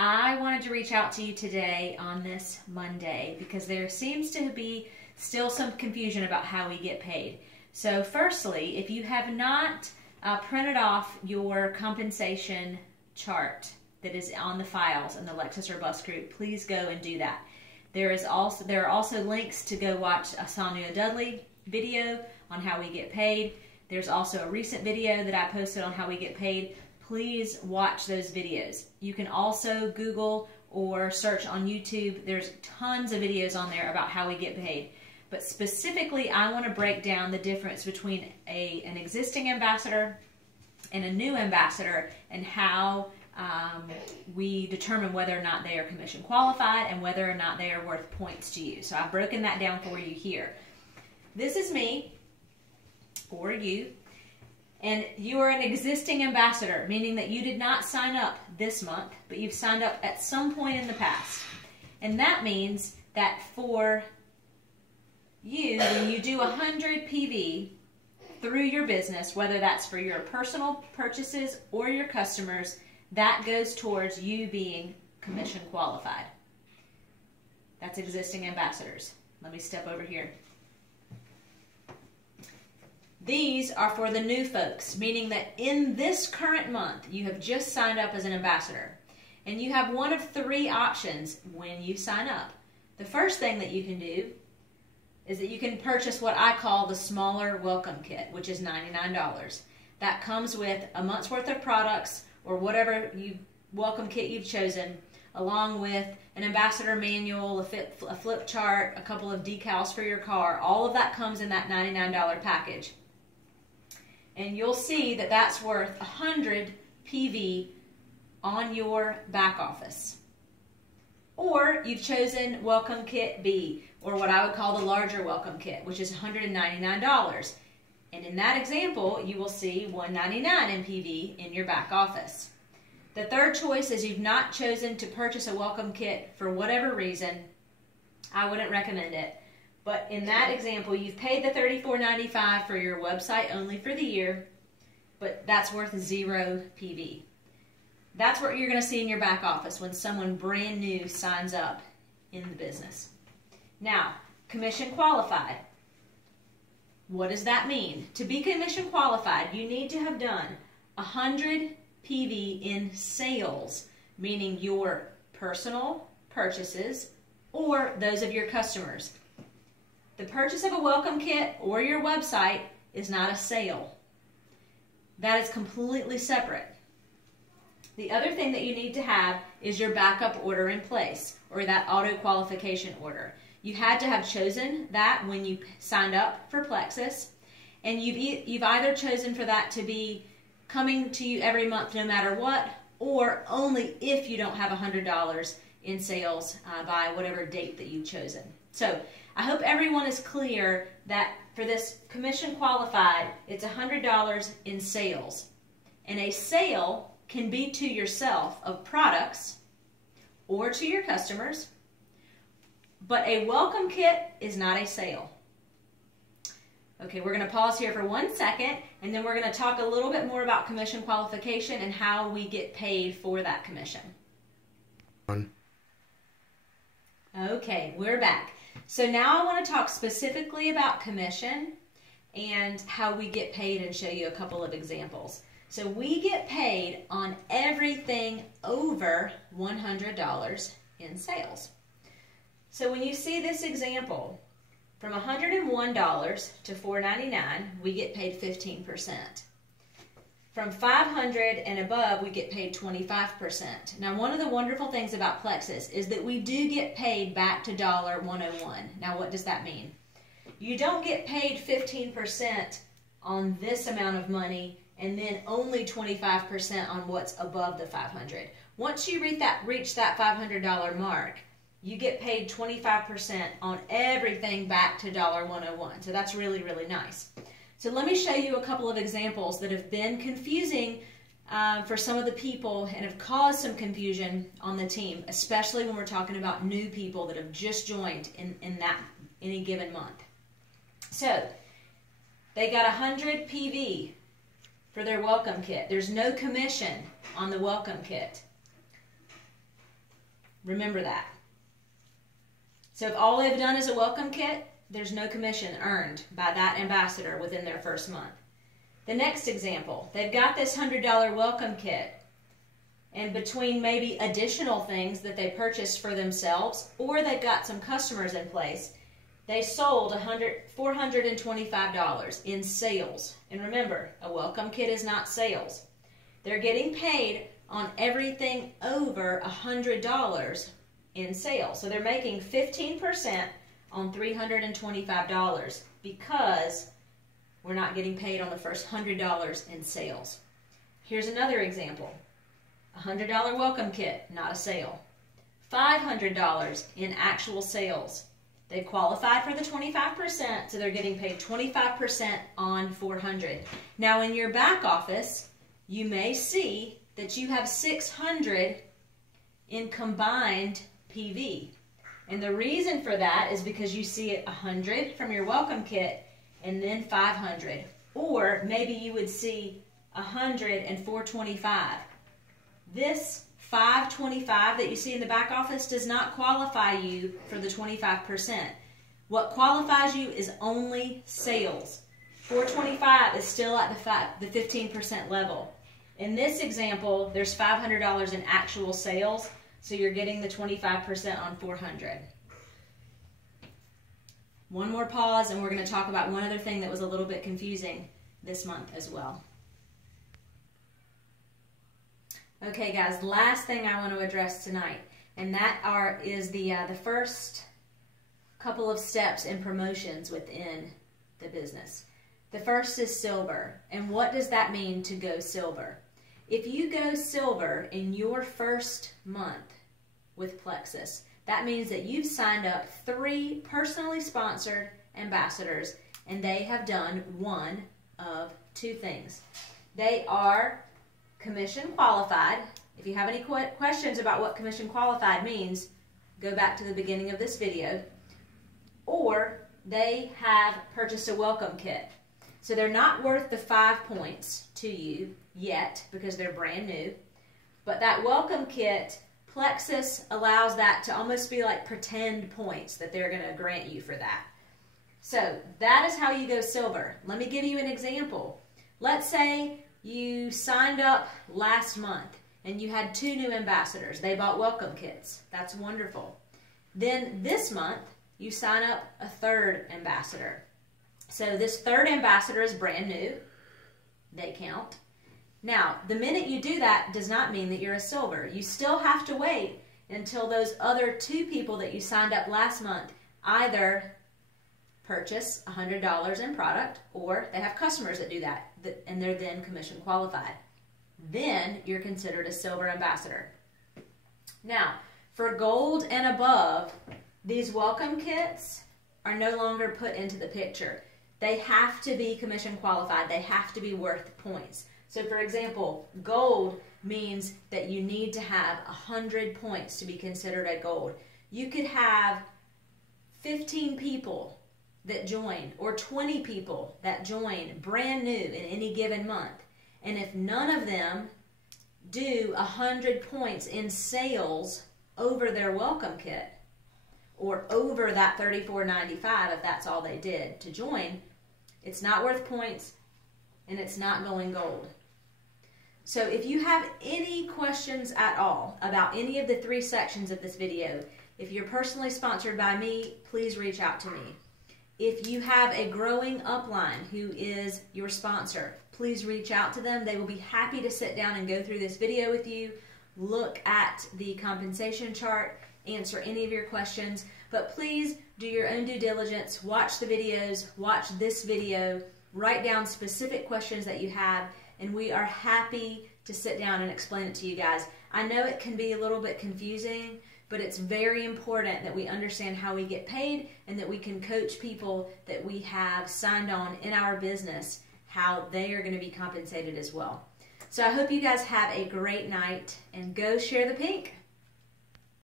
I wanted to reach out to you today on this Monday because there seems to be still some confusion about how we get paid. So firstly, if you have not printed off your compensation chart that is on the files in the Lexus or Bus group, please go and do that. There are also links to go watch a Sonia Dudley video on how we get paid. There's also a recent video that I posted on how we get paid. Please watch those videos. You can also Google or search on YouTube. There's tons of videos on there about how we get paid. But specifically, I want to break down the difference between an existing ambassador and a new ambassador and how we determine whether or not they are commission qualified and whether or not they are worth points to you. So I've broken that down for you here. This is me, or you, and you are an existing ambassador, meaning that you did not sign up this month, but you've signed up at some point in the past. And that means that for you, when you do 100 PV through your business, whether that's for your personal purchases or your customers, that goes towards you being commission qualified. That's existing ambassadors. Let me step over here. These are for the new folks, meaning that in this current month, you have just signed up as an ambassador. And you have one of three options when you sign up. The first thing that you can do is that you can purchase what I call the smaller welcome kit, which is $99. That comes with a month's worth of products or whatever welcome kit you've chosen, along with an ambassador manual, a flip chart, a couple of decals for your car. All of that comes in that $99 package. And you'll see that that's worth 100 PV on your back office. Or you've chosen Welcome Kit B, or what I would call the larger Welcome Kit, which is $199. And in that example, you will see $199 in PV in your back office. The third choice is you've not chosen to purchase a Welcome Kit for whatever reason. I wouldn't recommend it. But in that example, you've paid the $34.95 for your website only for the year, but that's worth 0 PV. That's what you're going to see in your back office when someone brand new signs up in the business. Now, commission qualified. What does that mean? To be commission qualified, you need to have done 100 PV in sales, meaning your personal purchases or those of your customers. The purchase of a welcome kit or your website is not a sale. That is completely separate. The other thing that you need to have is your backup order in place, or that auto qualification order. You had to have chosen that when you signed up for Plexus, and you've either chosen for that to be coming to you every month no matter what, or only if you don't have $100 in sales by whatever date that you've chosen. So I hope everyone is clear that for this commission qualified, it's $100 in sales. And a sale can be to yourself of products or to your customers, but a welcome kit is not a sale. Okay, we're going to pause here for 1 second, and then we're going to talk a little bit more about commission qualification and how we get paid for that commission. Okay, we're back. So now I want to talk specifically about commission and how we get paid and show you a couple of examples. So we get paid on everything over $100 in sales. So when you see this example, from $101 to $499, we get paid 15%. From $500 and above, we get paid 25%. Now, one of the wonderful things about Plexus is that we do get paid back to $101. Now, what does that mean? You don't get paid 15% on this amount of money and then only 25% on what's above the $500. Once you reach that $500 mark, you get paid 25% on everything back to $101. So that's really, really nice. So let me show you a couple of examples that have been confusing for some of the people and have caused some confusion on the team, especially when we're talking about new people that have just joined in any given month. So they got 100 PV for their welcome kit. There's no commission on the welcome kit. Remember that. So if all they've done is a welcome kit, there's no commission earned by that ambassador within their first month. The next example, they've got this $100 welcome kit, and between maybe additional things that they purchased for themselves, or they've got some customers in place, they sold $425 in sales. And remember, a welcome kit is not sales. They're getting paid on everything over $100 in sales. So they're making 15% on $325 because we're not getting paid on the first $100 in sales. Here's another example. A $100 welcome kit, not a sale. $500 in actual sales. They qualified for the 25%, so they're getting paid 25% on $400. Now in your back office, you may see that you have $600 in combined PV. And the reason for that is because you see it $100 from your welcome kit and then $500. Or maybe you would see $100 and $425. This $525 that you see in the back office does not qualify you for the 25%. What qualifies you is only sales. $425 is still at the 15% level. In this example, there's $500 in actual sales, so you're getting the 25% on $400. One more pause, and we're going to talk about one other thing that was a little bit confusing this month as well. Okay, guys, last thing I want to address tonight, and that is the first couple of steps in promotions within the business. The first is silver, and what does that mean to go silver? If you go silver in your first month with Plexus, that means that you've signed up 3 personally sponsored ambassadors, and they have done one of 2 things. They are commission qualified. If you have any questions about what commission qualified means, go back to the beginning of this video. Or they have purchased a welcome kit. So they're not worth the 5 points to you yet because they're brand new. But that welcome kit, Plexus allows that to almost be like pretend points that they're going to grant you for that. So that is how you go silver. Let me give you an example. Let's say you signed up last month and you had 2 new ambassadors. They bought welcome kits. That's wonderful. Then this month you sign up a 3rd ambassador. So this 3rd ambassador is brand new. They count. Now, the minute you do that does not mean that you're a silver. You still have to wait until those other 2 people that you signed up last month either purchase $100 in product, or they have customers that do that, and they're then commission qualified. Then you're considered a silver ambassador. Now, for gold and above, these welcome kits are no longer put into the picture. They have to be commission qualified. They have to be worth points. So for example, gold means that you need to have 100 points to be considered a gold. You could have 15 people that join or 20 people that join brand new in any given month. And if none of them do 100 points in sales over their welcome kit or over that $34.95, if that's all they did to join, it's not worth points and it's not going gold. So if you have any questions at all about any of the 3 sections of this video, if you're personally sponsored by me, please reach out to me. If you have a growing upline who is your sponsor, please reach out to them. They will be happy to sit down and go through this video with you, look at the compensation chart, answer any of your questions. But please do your own due diligence, watch the videos, watch this video, write down specific questions that you have, and we are happy to sit down and explain it to you guys. I know it can be a little bit confusing, but it's very important that we understand how we get paid and that we can coach people that we have signed on in our business, how they are going to be compensated as well. So I hope you guys have a great night, and go share the pink.